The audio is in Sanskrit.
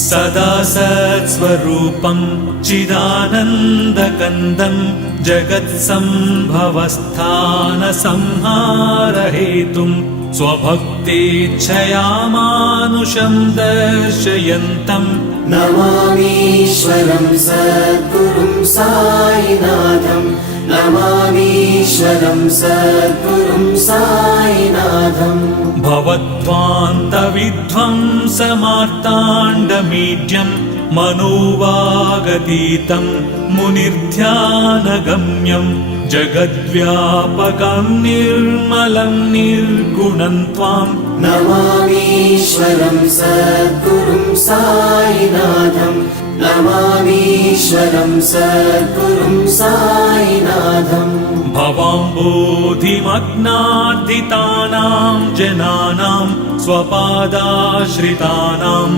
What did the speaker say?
सदा सत्स्वरूपं चिदानन्दकन्दं जगत्सम्भवस्थानसंहारहेतुं स्वभक्तेच्छया मानुषं दर्शयन्तम् नमामीश्वरं सद्गुरुं साईनाथं नमामीश्वरं सद्गुरुं साईनाथम् भवद्ध्वान्तविध्वंसमार्ताण्डमीड्यं मनोवागतीतं मुनिर्ध्यानगम्यं जगद्व्यापकं निर्मलं निर्गुणं त्वां नमामीश्वरं सद्गुरुं साईनाथं नमामीश्वरं सद्गुरुं साईनाथम् भवाम्बोधिमग्नार्दितानां जनानां स्वपादाश्रितानां